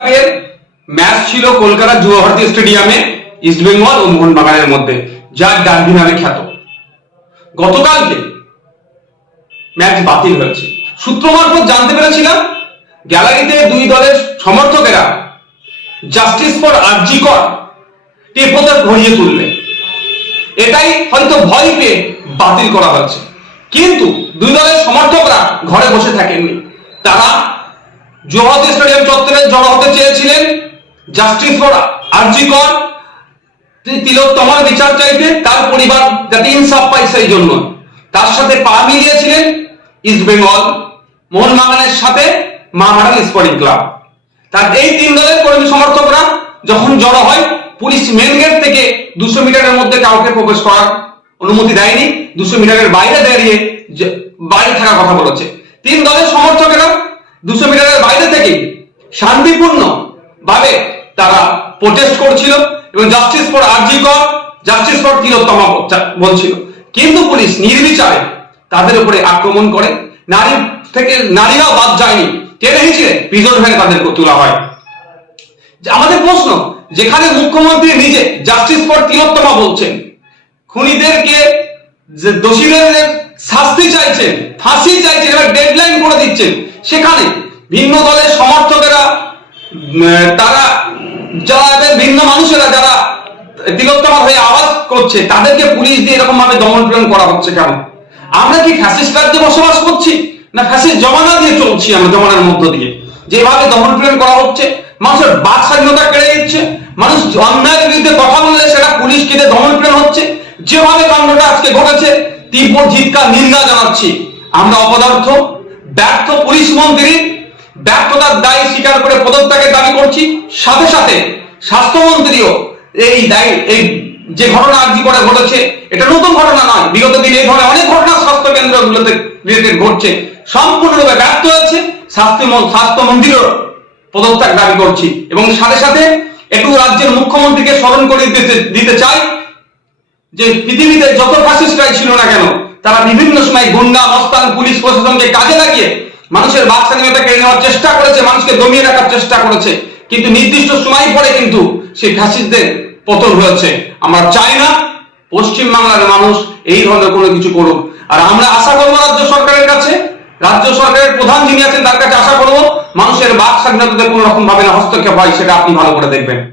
এর ম্যাচ ছিল কলকাতা যুবভারতী স্টেডিয়ামে ইস্টবেঙ্গল ও মোহনবাগানের মধ্যে, যার ডার্বি নামে খ্যাত। গতকালকে ম্যাচ বাতিল হয়েছে। সূত্র মারফত জানতে পেরেছিলাম গ্যালারিতে দুই দলের সমর্থকেরা জাস্টিস ফর আরজি কর টেপোতে ভরিয়ে তুলবে, এটাই হয়তো ভয় পেয়ে বাতিল করা হয়েছে। কিন্তু দুই দলের সমর্থকরা ঘরে বসে থাকেননি, তারা যুবভারতী স্টেডিয়াম চত্বরে জড়ো হতে চেয়েছিলেন জাস্টিস ফর আরজি কর তিলোত্তমার বিচার চাইতে, তার পরিবার যাতে ইনসাফ পায় সেই জন্য। তার সাথে পা মিলিয়েছিলেন ইস্ট বেঙ্গল, মোহনবাগানের সাথে মহামারান স্পোর্টিং ক্লাব। তার এই তিন দলের কর্মী সমর্থকরা যখন জড়ো হয়, পুলিশ মেন গেট থেকে 200 মিটারের মধ্যে কাউকে প্রবেশ করার অনুমতি দেয়নি, 200 মিটারের বাইরে দাঁড়িয়ে বাইরে থাকার কথা বলেছে। তিন দলের সমর্থকেরা 200 মিটারের বাইরে থেকে শান্তিপূর্ণ ভাবে তারা প্রোটেস্ট করছিল এবং জাস্টিস ফর আরজি কর, জাস্টিস ফর তিলোত্তমা বলছিল। কিন্তু পুলিশ নির্বিচারে তাদের উপরে আক্রমণ করে, নারীরাও বাদ যায়নি, টেনে হিঁচড়ে প্রিজন ভ্যানে তাদেরকে তোলা হয়। আমাদের প্রশ্ন, যেখানে মুখ্যমন্ত্রী নিজে জাস্টিস ফর তিলোত্তমা বলছেন, খুনিদেরকে দোষীদের শাস্তি চাইছেন, ফাঁসি চাইছেন, এবার ডেডলাইন করে দিচ্ছেন, সেখানে ভিন্ন দলের সমর্থকেরা তারা যারা ভিন্ন মানুষেরা যারা তিলোত্তমা হয়ে আওয়াজ করছে, তাদেরকে পুলিশ দিয়ে এরকম ভাবে দমন পীড়ন করা হচ্ছে কেন? আমরা কি ফ্যাসিস্ট রাজ্যে বসবাস করছি, না ফ্যাসিস্ট জমানা দিয়ে চলছি? আমরা জমানার মধ্য দিয়ে যেভাবে দমন পীড়ন করা হচ্ছে, মানুষের বাক স্বাধীনতা কেড়ে দিচ্ছে, মানুষ অন্যায়ের বিরুদ্ধে কথা বললে সেটা পুলিশ কেটে দমন পীড়ন হচ্ছে, যেভাবে কাণ্ডটা আজকে ঘটেছে তীব্র ধিক্কার নিন্দা জানাচ্ছি। আমরা অপদার্থ ব্যর্থ পুলিশ মন্ত্রী ব্যর্থতার দায় স্বীকার করে পদত্যাগের দাবি করছি। সাথে সাথে স্বাস্থ্যমন্ত্রীও এই দায়, এই যে ঘটনা আরজি করে ঘটেছে, এটা নতুন ঘটনা নয়, বিগত দিনে এই ধরনের অনেক ঘটনা স্বাস্থ্য কেন্দ্রগুলোতে রিলেটেড ঘটছে, সম্পূর্ণরূপে ব্যর্থ হয়েছে। স্বাস্থ্যমন্ত্রীর পদত্যাগ দাবি করছি এবং সাথে সাথে একটু রাজ্যের মুখ্যমন্ত্রীকে স্মরণ করে দিতে চাই যে পৃথিবীতে যত ফ্যাসিস্টরাই ছিল না কেন, তারা বিভিন্ন সময় গুন্ডা মস্তান পুলিশ প্রশাসনকে কাজে লাগিয়ে মানুষের বাক স্বাধীনতা কেড়ে নেওয়ার চেষ্টা করেছে, মানুষকে দমিয়ে রাখার চেষ্টা করেছে, কিন্তু নির্দিষ্ট সময় পরে কিন্তু সেই ফ্যাসিস্টদের পতন হয়েছে। আমরা চাই না পশ্চিম বাংলার মানুষ এই ধরনের কোনো কিছু করুক। আর আমরা আশা করবো রাজ্য সরকারের কাছে, রাজ্য সরকারের প্রধান যিনি আছেন তার কাছে আশা করবো মানুষের বাক স্বাধীনতাতে কোনো রকম ভাবে না হস্তক্ষেপ হয়, সেটা আপনি ভালো করে দেখবেন।